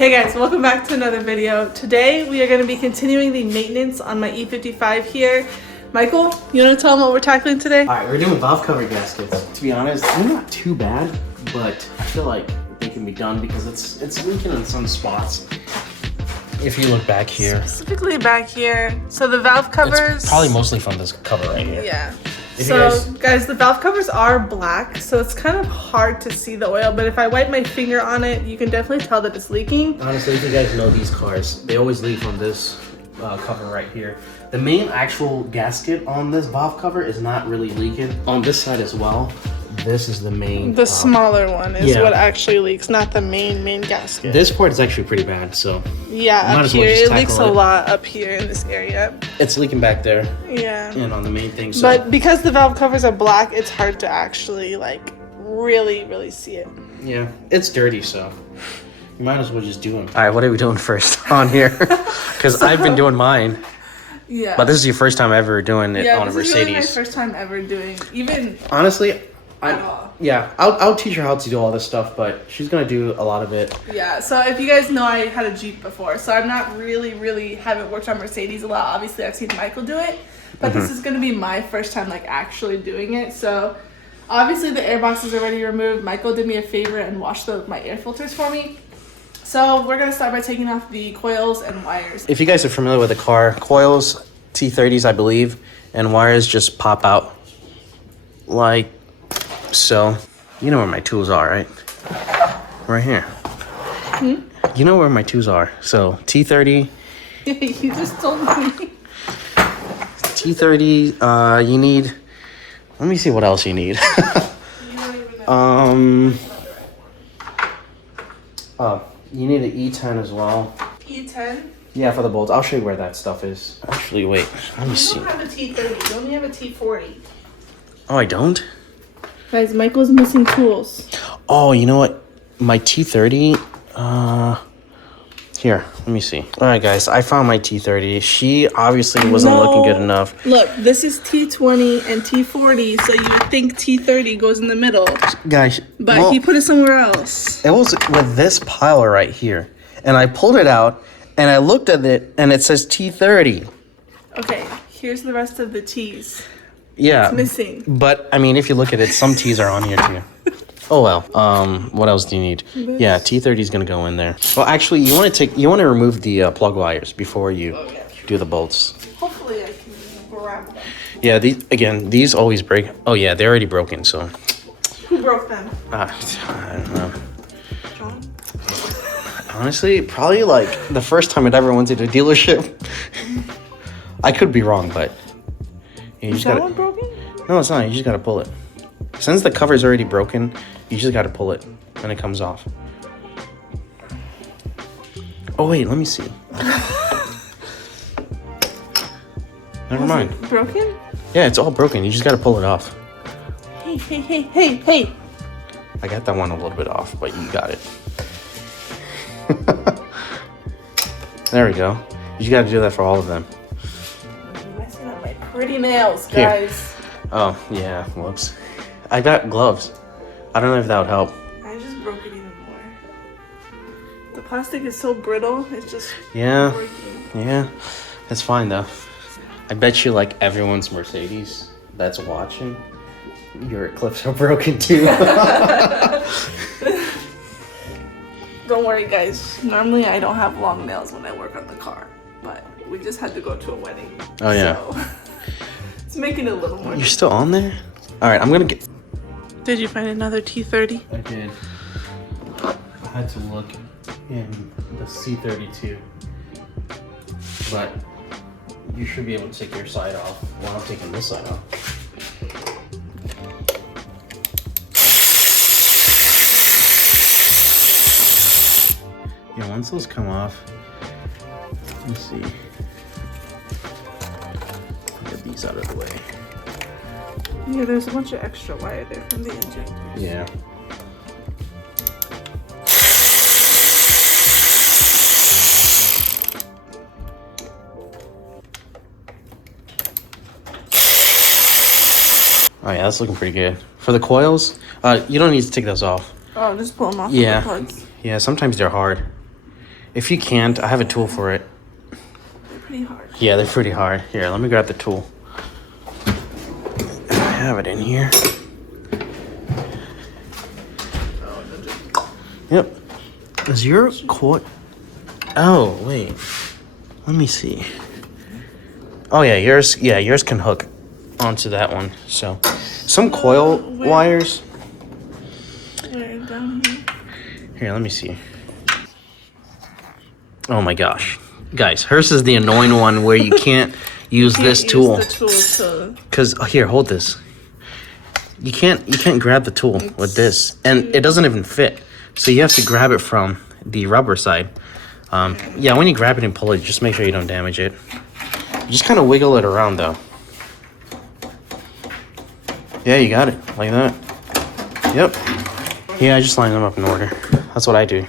Hey guys, welcome back to another video. Today we are going to be continuing the maintenance on my E55 here. Michael, you want to tell them what we're tackling today? Alright, we're doing valve cover gaskets. To be honest, they're not too bad, but I feel like they can be done because it's leaking in some spots. If you look back here. Specifically back here. So the valve covers... It's probably mostly from this cover right here. Yeah. So guys, the valve covers are black, so it's kind of hard to see the oil, but if I wipe my finger on it, you can definitely tell that it's leaking. Honestly, if you guys know these cars, they always leak from this cover right here. The main actual gasket on this valve cover is not really leaking. On this side as well, this is the main... The smaller one is what actually leaks, not the main gasket. This part is actually pretty bad, so... Yeah, up here, it leaks a lot up here in this area. It's leaking back there. Yeah. And on the main thing, so... But because the valve covers are black, it's hard to actually, like, really see it. Yeah, it's dirty, so... You might as well just do them. All right, what are we doing first on here? Because I've been doing mine. Yeah. But this is your first time ever doing it on a Mercedes. Yeah, this is really my first time ever doing, even... Honestly, I'll teach her how to do all this stuff, but she's gonna do a lot of it. Yeah, so if you guys know, I had a Jeep before, so I'm not really haven't worked on Mercedes a lot. Obviously, I've seen Michael do it, but this is gonna be my first time like actually doing it. So obviously the air box is already removed. Michael did me a favor and washed my air filters for me. So we're gonna start by taking off the coils and wires. If you guys are familiar with the car, coils, T30s, I believe, and wires just pop out like so. You know where my tools are, right? Right here. You know where my tools are. So T30. You just told me. T30. You need. Let me see what else you need. You don't even know. You need an E10 as well. E10? Yeah, for the bolts. I'll show you where that stuff is. Actually, wait. Let me see. You don't have a T30. You only have a T40. Oh, I don't? Guys, Michael's missing tools. Oh, you know what? My T30, here, let me see. All right, guys, I found my T30. She obviously wasn't looking good enough. Look, this is T20 and T40, so you would think T30 goes in the middle. Guys, but he put it somewhere else. It was with this pile right here. And I pulled it out, and I looked at it, and it says T30. Okay, here's the rest of the T's. Yeah. It's missing. But, I mean, if you look at it, some T's are on here, too. Oh, well. What else do you need? Yeah, T30 is going to go in there. Well, actually, you want to remove the plug wires before you do the bolts. Hopefully I can grab them. Yeah, these always break. Oh, yeah, they're already broken, so. Who broke them? I don't know. John? Honestly, probably like the first time I'd ever went to the dealership. I could be wrong, but. You Is that one broken? No, it's not. You just got to pull it. Since the cover's already broken, you just got to pull it and it comes off. Oh, wait, let me see. Never mind. It broken? Yeah, it's all broken. You just got to pull it off. Hey. I got that one a little bit off, but you got it. There we go. You just got to do that for all of them. I'm messing up my pretty nails, guys. Here. Oh, yeah. Whoops. I got gloves. I don't know if that would help. I just broke it even more. The plastic is so brittle. It's just breaking. Yeah. It's fine, though. I bet you, like, everyone's Mercedes that's watching, your clips are broken, too. Don't worry, guys. Normally, I don't have long nails when I work on the car. But we just had to go to a wedding. Oh, yeah. So it's making it a little more. You're still on there? All right, I'm going to get... Did you find another T30? I did. I had to look in the C32. But you should be able to take your side off while I'm taking this side off. Yeah, once those come off, let's see. Get these out of the way. Yeah, there's a bunch of extra wire there from the injectors. Yeah. Oh yeah, that's looking pretty good. For the coils, you don't need to take those off. Oh, just pull them off. Yeah. The plugs. Yeah, sometimes they're hard. If you can't, I have a tool for it. They're pretty hard. Yeah, they're pretty hard. Here, let me grab the tool. I have it in here. Yep. Is your coil? Oh, wait. Let me see. Oh yeah, yours can hook onto that one. So some coil wires. Where, down here? Here, let me see. Oh my gosh. Guys, hers is the annoying one where you can't use this tool. Use the tool to... Cause here, hold this. You can't grab the tool with this, and it doesn't even fit. So you have to grab it from the rubber side. Yeah, when you grab it and pull it, just make sure you don't damage it. Just kind of wiggle it around though. Yeah, you got it like that. Yep. Yeah, I just line them up in order. That's what I do.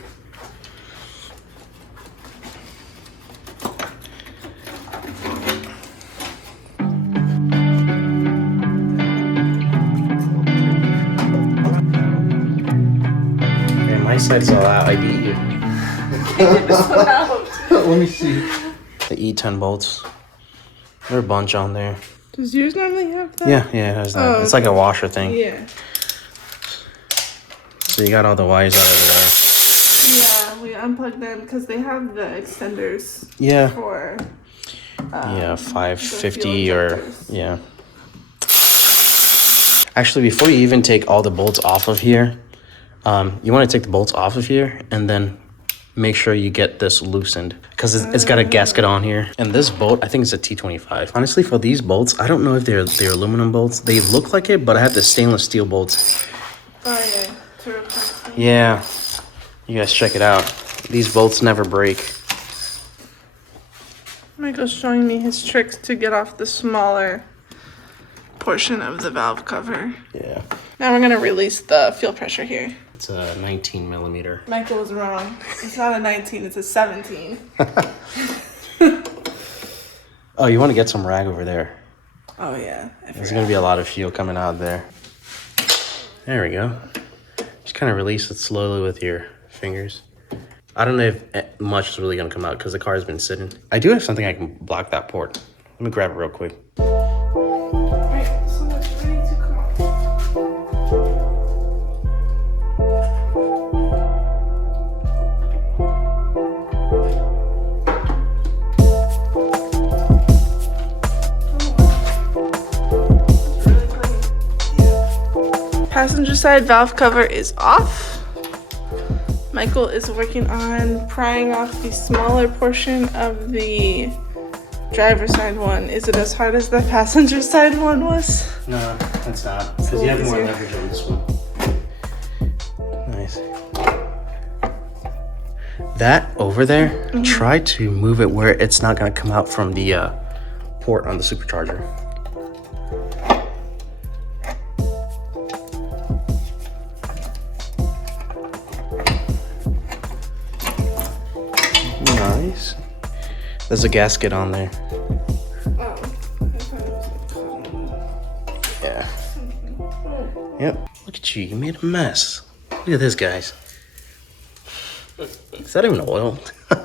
My side's all out. I beat you. Let me see. The E10 bolts. There are a bunch on there. Does yours normally have that? Yeah, it has that. Oh, it's like a washer thing. Yeah. So you got all the wires out of Yeah, we unplugged them because they have the extenders. Yeah. For. Yeah, 550 or yeah. Actually, before you even take all the bolts off of here, you want to take the bolts off of here and then make sure you get this loosened because it's got a gasket on here. And this bolt, I think it's a T25. Honestly, for these bolts, I don't know if they're aluminum bolts. They look like it, but I have the stainless steel bolts. Oh yeah, to replace them. Yeah, you guys check it out. These bolts never break. Michael's showing me his tricks to get off the smaller portion of the valve cover. Yeah. Now we're gonna release the fuel pressure here. It's a 19 millimeter. Michael was wrong. It's not a 19, it's a 17. Oh, you want to get some rag over there. Oh yeah. There's going to be a lot of fuel coming out there. There we go. Just kind of release it slowly with your fingers. I don't know if much is really going to come out because the car has been sitting. I do have something I can block that port. Let me grab it real quick. Alright, so it's ready to come off. Passenger side valve cover is off. Michael is working on prying off the smaller portion of the driver's side one. Is it as hard as the passenger side one was? No, it's not. Because you have more leverage on this one. Nice. That over there, try to move it where it's not going to come out from the port on the supercharger. Nice. There's a gasket on there. Yeah. Yep. Look at you. You made a mess. Look at this, guys. Is that even oil? It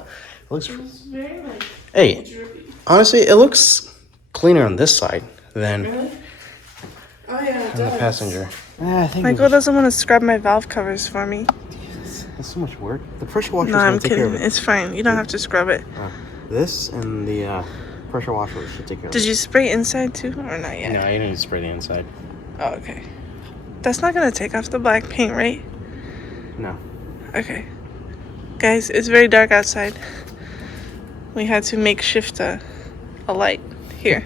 looks. Very, like, Hey, drippy. honestly, it looks cleaner on this side than Really? Oh yeah, it on the does. passenger. I think Michael doesn't want to scrub my valve covers for me. that's so much work. The pressure washer is No, going I'm to take care kidding. of it. It's fine. You don't have to scrub it. This and the pressure washer should take care of Did it. you spray inside too, or not yet? No, you didn't spray the inside. Oh, okay. That's not gonna take off the black paint, right? No. Okay. Guys, it's very dark outside. We had to makeshift a light here.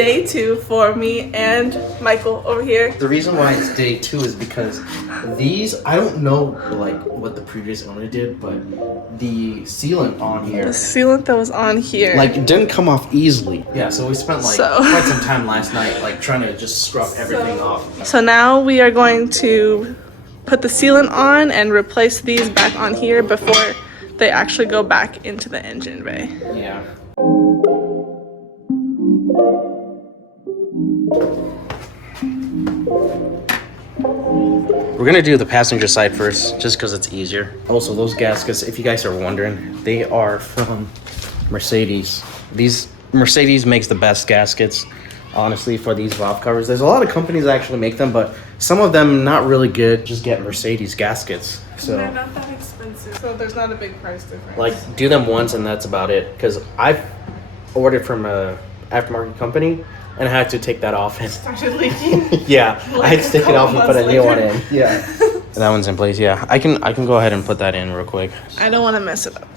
day 2 for me and Michael over here. The reason why it's day 2 is because these, I don't know like what the previous owner did, but the sealant on here, The sealant that was on here, like it didn't come off easily. Yeah, so we spent like So- quite some time last night like trying to just scrub everything off. So now we are going to put the sealant on and replace these back on here before they actually go back into the engine bay. Yeah. We're gonna do the passenger side first, just because it's easier. Also, those gaskets, if you guys are wondering, they are from Mercedes. Mercedes makes the best gaskets, honestly, for these valve covers. There's a lot of companies that actually make them, but some of them not really good. Just get Mercedes gaskets. So They're not that expensive, so there's not a big price difference. like do them once and that's about it. Because I've ordered from a aftermarket company and I had to take that off and started leaking. yeah, I had to take it off and put a new one later. in. Yeah. That one's in place. Yeah, I can go ahead and put that in real quick. I don't want to mess it up.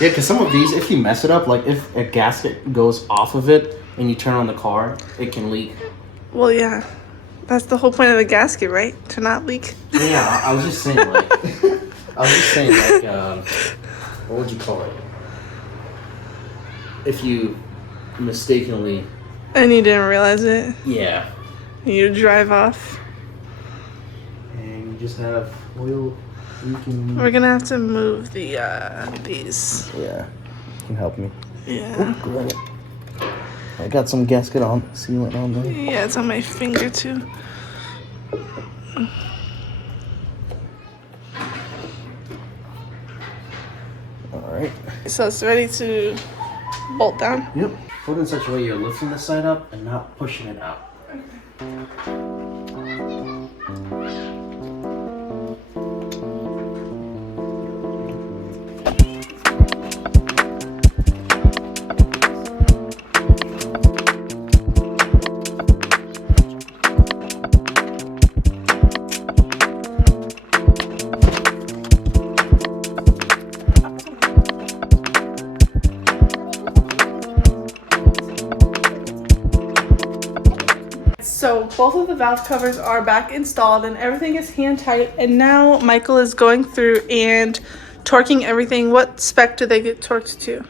Yeah, because some of these, if you mess it up, like if a gasket goes off of it and you turn on the car, it can leak. Well, yeah. That's the whole point of the gasket, right? To not leak. Yeah, I was just saying like, what would you call it? If you mistakenly. And you didn't realize it. Yeah. You drive off. And you just have oil leaking. We're gonna have to move the these. Yeah, you can help me. Yeah. Good. I got some gasket on, sealant on there. Yeah, it's on my finger too. Alright. So it's ready to bolt down. Yep. Put it in such a way you're lifting the side up and not pushing it out. So both of the valve covers are back installed and everything is hand tight. And now Michael is going through and torquing everything. What spec do they get torqued to?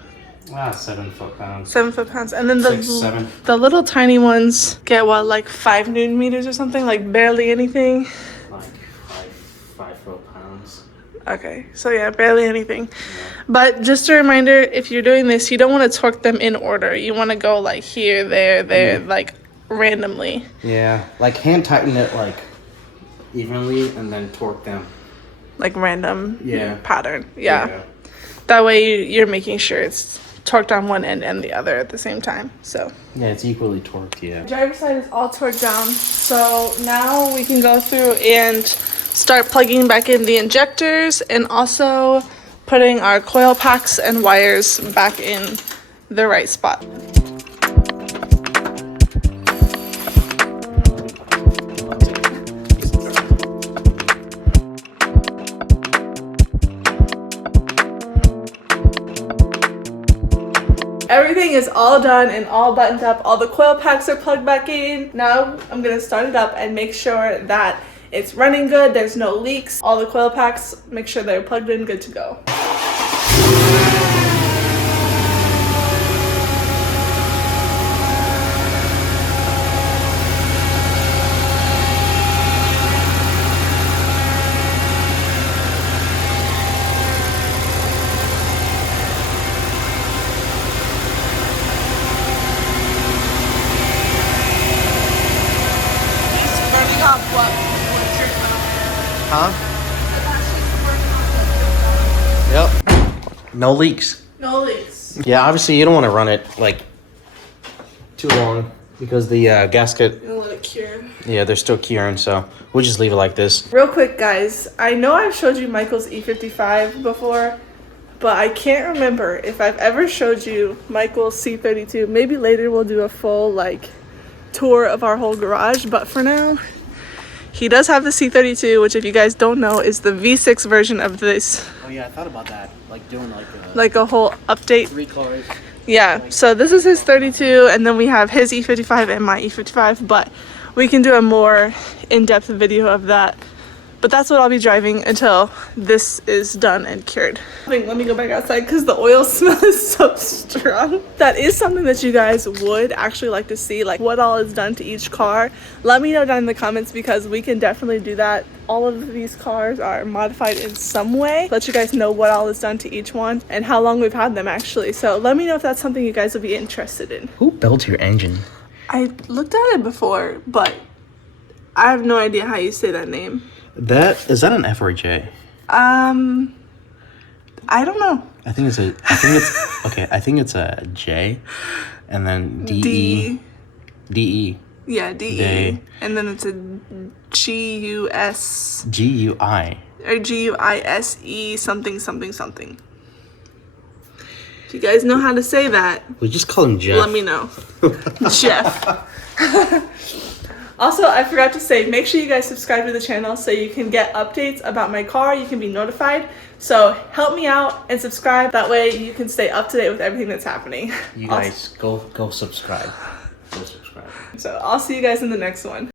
7 foot-pounds. 7 foot-pounds. And then 6, 7. the little tiny ones get what, like 5 Newton meters or something? Like barely anything? Like 5 foot-pounds. Okay, so yeah, barely anything. But just a reminder, if you're doing this, you don't want to torque them in order. You want to go like here, there, like randomly. Yeah, like hand tighten it like evenly and then torque them. Like random Yeah. pattern. Yeah. That way you're making sure it's torqued on one end and the other at the same time. So Yeah, it's equally torqued, yeah. driver's side is all torqued down. So now we can go through and start plugging back in the injectors and also putting our coil packs and wires back in the right spot. Everything is all done and all buttoned up. All the coil packs are plugged back in. Now I'm gonna start it up and make sure that it's running good, there's no leaks. All the coil packs, make sure they're plugged in, good to go. Huh? Yep. No leaks. No leaks. Yeah, obviously you don't want to run it like too long because the gasket, Gonna let it cure. yeah, they're still curing, so we'll just leave it like this. Real quick, guys, I know I've showed you Michael's E55 before, but I can't remember if I've ever showed you Michael's C32. Maybe later we'll do a full like tour of our whole garage, but for now, he does have the C32, which if you guys don't know is the V6 version of this. Oh yeah, I thought about that, like doing like Like a whole update. 3 cars. Yeah, so this is his 32, and then we have his E55 and my E55, but we can do a more in-depth video of that. But that's what I'll be driving until this is done and cured. Let me go back outside because the oil smell is so strong. That is something that you guys would actually like to see, like what all is done to each car. Let me know down in the comments because we can definitely do that. All of these cars are modified in some way. Let you guys know what all is done to each one and how long we've had them actually. So let me know if that's something you guys would be interested in. Who built your engine? I looked at it before, but I have no idea how you say that name. Is that an F or a J? I don't know. I think it's a J, and then D E. Yeah, D E. Day. And then it's a G-U-S. G-U-I. Or G-U-I-S-E something something something. If you guys know how to say that, we just call him Jeff. Let me know. Jeff. Also, I forgot to say, make sure you guys subscribe to the channel so you can get updates about my car. You can be notified. So help me out and subscribe. That way you can stay up to date with everything that's happening. You guys go subscribe. Go subscribe. So I'll see you guys in the next one.